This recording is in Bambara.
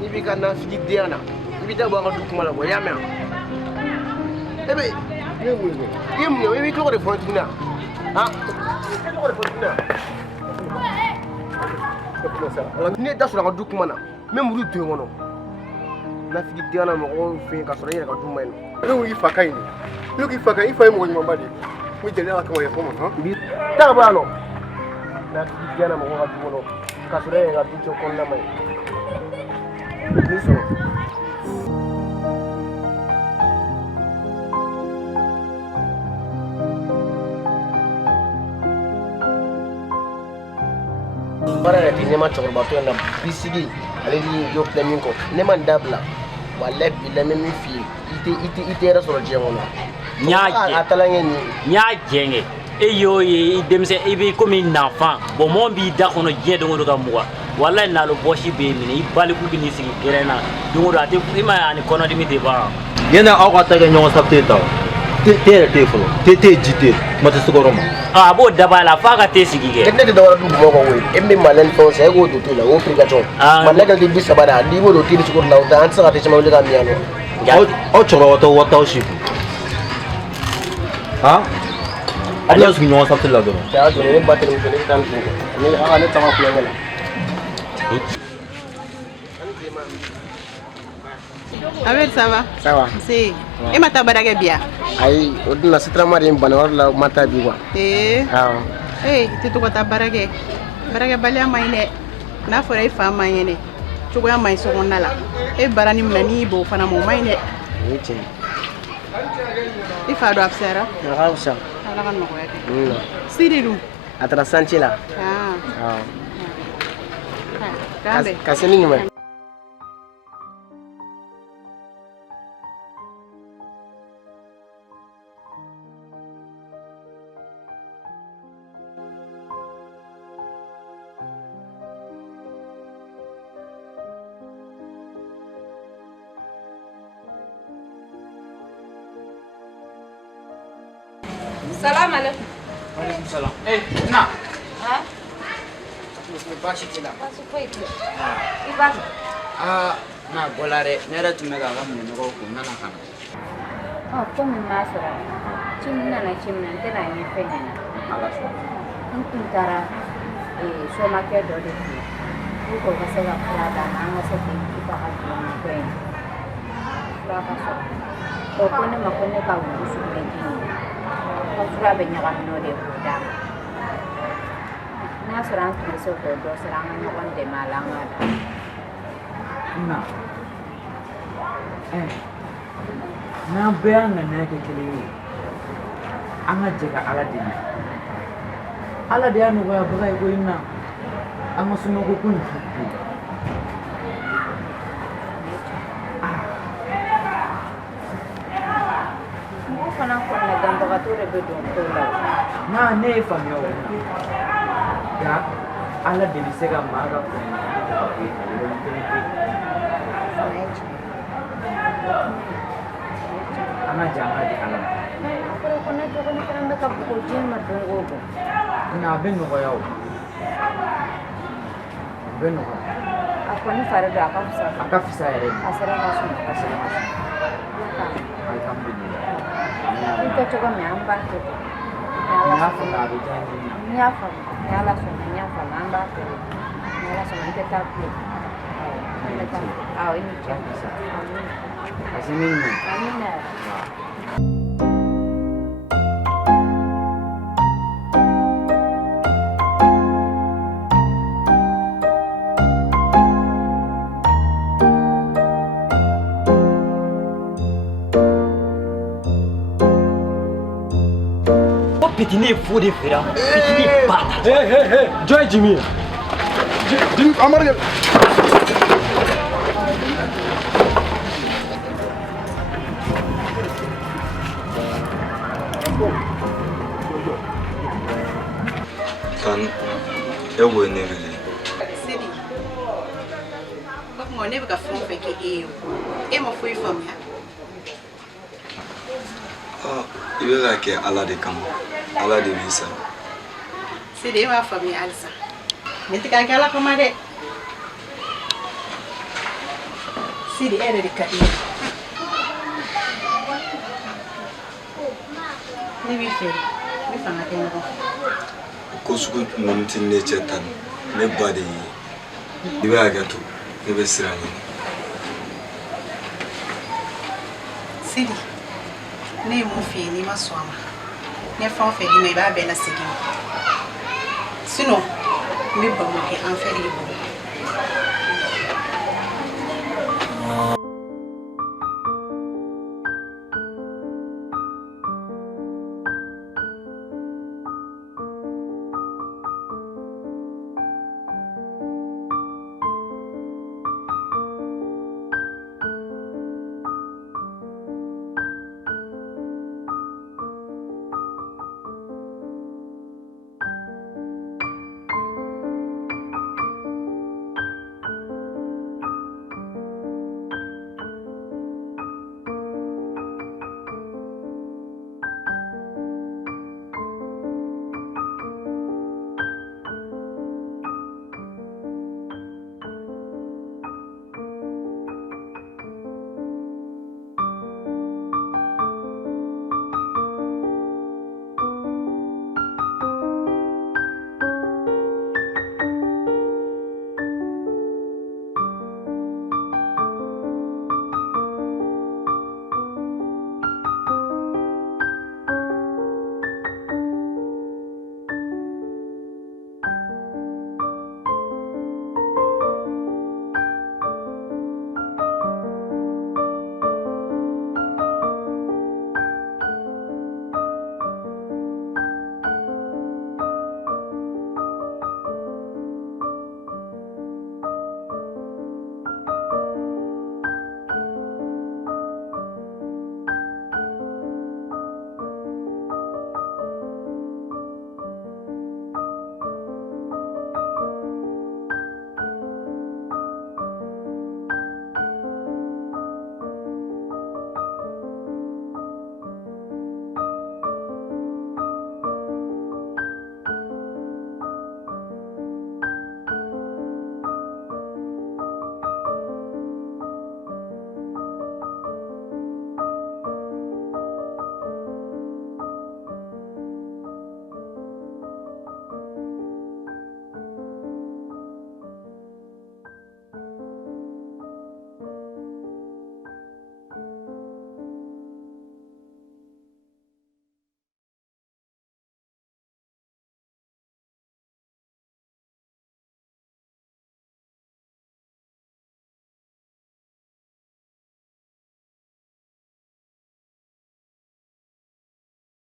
Ni bi kana figi diana. Ni bi ta ba du kuma la bo ya me. Ebe, ni bi to ko de fon tuna. Ha? Ko de fon tuna. Ni da sura ka du kuma na. Même ru to ngono. Na figi diana mo ko fe ka sura yere ka du mai no. Lu yi faka ini. Lu ki faka ifa mo nyuma bade. Mi jele la ka ya ko mo ha. Bi ta ba no. Na figi diana mo ko ka du ngono. Ka sura yere ka du cho kon na mai. Ni so. Para di nema cɛkɔrɔba to na bisigi ale ni yo filɛ min kɔ ne ma dabila walahi bilahi me min f'i ye i tɛ yɛrɛ sɔrɔ diɲɛ kɔnɔ a taala ɲɛ nin nya jenge e yo ye i demse e be comme n'enfant bon mon bi da kono diɲɛ dongo do ka muga wallahi nalo boshi be mine i bali ku bi ni sigi gerena dongo do ate i ma ani kono dimi te ba yena aw ka ta ga ɲɔgɔn sabte ta te folo te jite mata sugoroma ah bo dabala fa ka te sigi ge ne de dawara du mo ko we e mi malen to se go do to la o frigaton malaga di bisabada di bo do tiri sugur la o da an sa te chama ga mi ano o choro wata o shifu ha adios gi ɲɔgɔn sabte la do ya do ne batte ni ne tan ni a ne tama ku ngala Avec ça va? Ça va. Si. Et ma tabarake bien? Ayi, o dina sitra mari bana wala mata bi wa. Ah. Eh, tu to ta barake. Barake balia maine. Na fora ifa maine. Chugo ya mai so nala. E barani mnani bo fana mo maine. Niche. Ifa do afsera? Na hausa. Ala kan mo ko yake. Siriru. Atra sanchila. Ah. Kambe. Kaseni nyuma. Salam alaikum. Alaikum salam na Ha? bashi kila Basu foi tu. Iba. na bolare nera tumega ga mun no ko nana kana Oh, como masura. Chimna na tena ni fenya na. ala so Intara so ma ke do de. Ko ka se ga plata na ngo se ki iba ka ni fenya. Plata so. Ko kone ma kone ka u su ni. Ko fura be nya ka no de da. Na sura an ki so ko do sura an no kon de malanga da. na na bayan na ke kele anga jega ala dini ala dia no ga bagai ko inna anga suno ko kun Mo fana ko na gamba ka to re be do ko la. na ne famio ya ala dini se ga maga ko ana janga di alam Pero kone to kone kana me ka ko jin ma dongo go. na ben no yau ben no Ako ni fara da ka fusa. aka fisa yare Asara ka su. alhamdulillah Ito to me amba to. na fa na be jani Nyafa. Nyala so nyafa amba to. Nyala so ite ta ku. Ah, ini cek. asini ni Amina. pitini fodi fira pitini bata Hey, Joy Jimmy. Jimmy, Amar. kan ewo ne bi Sidi. Ko mo ne ka fon fe ke e mo foi famia. ibe ga ke ala de kama ala de bisa Sidi ma famia alsa. ne tɛ ka kɛ Ala kama dɛ. Sidi e yɛrɛ de ka di ye. Ne b'i fɛ ne fanga kɛ ɲɔgɔn fɛ. Ko sugu ninnu tɛ ne cɛ tan ne ba de ye i bɛ hakɛ to ne bɛ siran ɲini. Sidi ne ye mun f'i ye n'i ma sɔn a ma ne fɛn o fɛn d'i ma i b'a bɛɛ lasegin ma sinon n bɛ baro kɛ an fɛ de bolo.